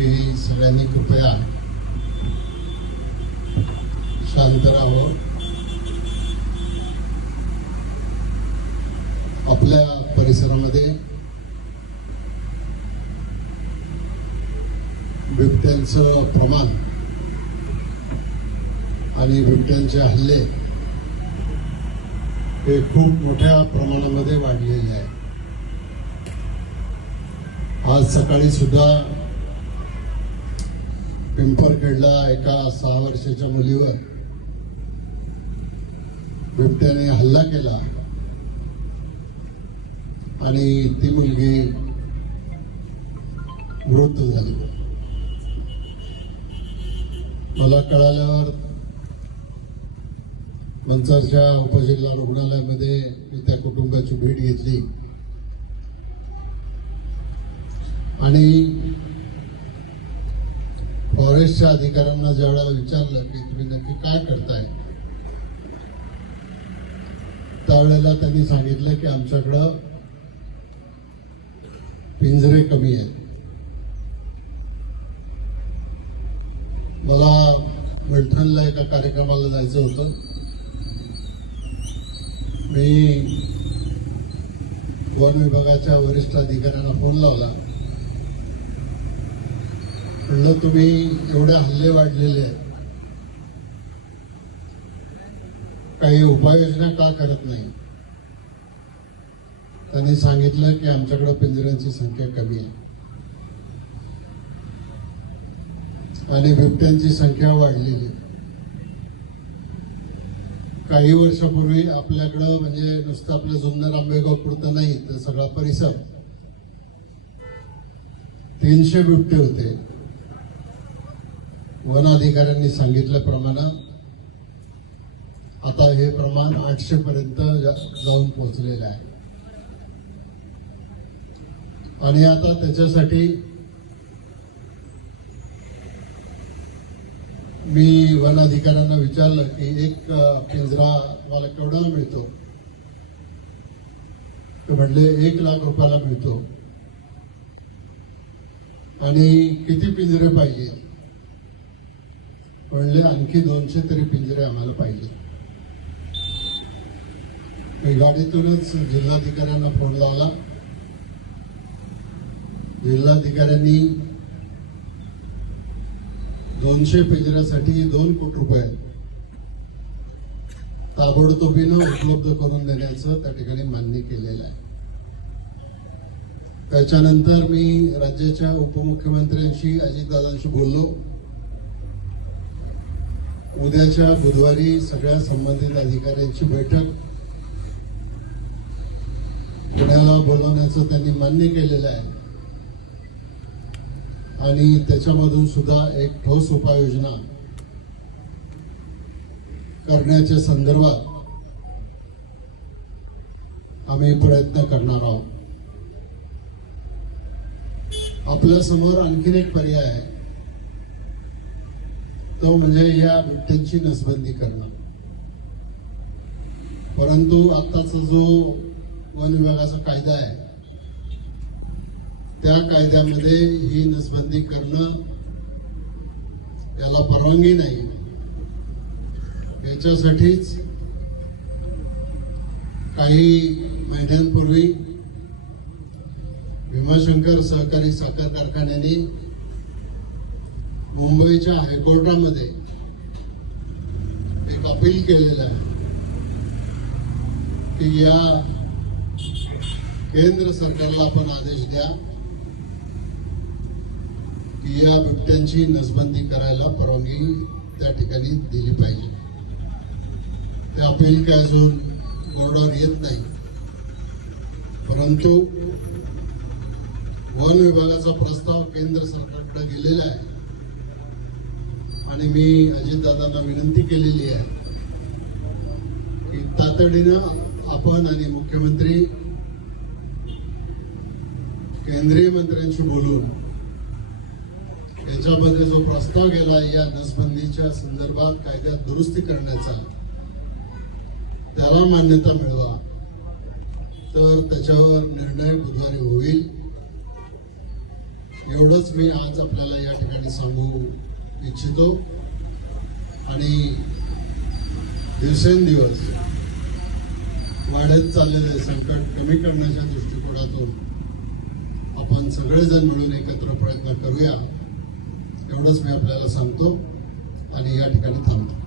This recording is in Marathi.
फेरी सगळ्यांनी कृपया शांत राहावं आपल्या परिसरामध्ये बिबट्यांचं प्रमाण आणि बिबट्यांचे हल्ले हे खूप मोठ्या प्रमाणामध्ये वाढलेले आहे आज सकाळी सुद्धा पिंपरखेडला एका सहा वर्षाच्या मुलीवर बिबट्याने हल्ला केला आणि ती मुलगी मृत झाली मला कळाल्यावर मंचरच्या उपजिल्हा रुग्णालयामध्ये मी त्या कुटुंबाची भेट घेतली आणि बरेचशा अधिकाऱ्यांना ज्या विचारलं की तुम्ही नक्की काय करताय त्यावेळेला त्यांनी सांगितलं की आमच्याकडं पिंजरे कमी आहेत मला मिल्टनला एका कार्यक्रमाला जायचं होतं मी वन विभागाच्या वरिष्ठ अधिकाऱ्यांना फोन लावला म्हणलं तुम्ही एवढे हल्ले वाढलेले आहेत काही उपाययोजना का करत नाही त्यांनी सांगितलं की आमच्याकडे पिंजऱ्यांची संख्या कमी आहे आणि बिबट्यांची संख्या वाढलेली काही वर्षापूर्वी आपल्याकडं म्हणजे नुसतं आपलं जुन्नर आंबेगाव पुरतं नाही तर सगळा परिसर तीनशे बिबटे होते वन अधिकाऱ्यांनी सांगितल्याप्रमाणे आता हे प्रमाण आठशे पर्यंत जाऊन पोहोचलेलं आहे आणि आता त्याच्यासाठी मी वन अधिकाऱ्यांना विचारलं की एक पिंजरा मला केवढा मिळतो ते म्हटले एक लाख रुपयाला मिळतो आणि किती पिंजरे पाहिजे म्हणले आणखी दोनशे तरी पिंजरे आम्हाला पाहिजे गाडीतूनच जिल्हाधिकाऱ्यांना फोन लावला जिल्हाधिकाऱ्यांनी दोनशे पिंजऱ्यासाठी दोन कोटी रुपये ताबडतोबीनं उपलब्ध करून देण्याचं त्या ठिकाणी मान्य केलेलं आहे त्याच्यानंतर मी राज्याच्या उपमुख्यमंत्र्यांशी अजितदादांशी बोललो उद्याच्या बुधवारी सगळ्या संबंधित अधिकाऱ्यांची बैठक पुण्याला बोलवण्याचं त्यांनी मान्य केलेलं आहे आणि त्याच्यामधून सुद्धा एक ठोस उपाययोजना करण्याच्या संदर्भात आम्ही प्रयत्न करणार आहोत आपल्यासमोर आणखीन एक पर्याय आहे तो म्हणजे या बिबट्यांची नसबंदी करणं परंतु आत्ताचा जो वन विभागाचा कायदा आहे त्या कायद्यामध्ये ही नसबंदी करणं याला परवानगी नाही याच्यासाठीच काही महिन्यांपूर्वी भीमाशंकर सहकारी साखर कारखान्याने मुंबईच्या हायकोर्टामध्ये एक अपील केलेलं आहे की या केंद्र सरकारला आपण आदेश द्या की या बिबट्यांची नसबंदी करायला परवानगी त्या ठिकाणी दिली पाहिजे ते अपील काय अजून कोर्टावर येत नाही परंतु वन विभागाचा प्रस्ताव केंद्र सरकारकडे गेलेला आहे आणि मी अजितदादांना विनंती केलेली आहे की तातडीनं आपण आणि मुख्यमंत्री केंद्रीय मंत्र्यांशी बोलून याच्यामध्ये जो प्रस्ताव गेला या नसबंदीच्या संदर्भात कायद्यात दुरुस्ती करण्याचा त्याला मान्यता मिळवा तर त्याच्यावर निर्णय बुधवारी होईल एवढंच मी आज आपल्याला या ठिकाणी सांगू इच्छितो आणि दिवसेंदिवस वाढत चाललेले संकट कमी करण्याच्या दृष्टिकोनातून आपण सगळेजण मिळून एकत्र प्रयत्न करूया एवढंच मी आपल्याला सांगतो आणि या ठिकाणी थांबतो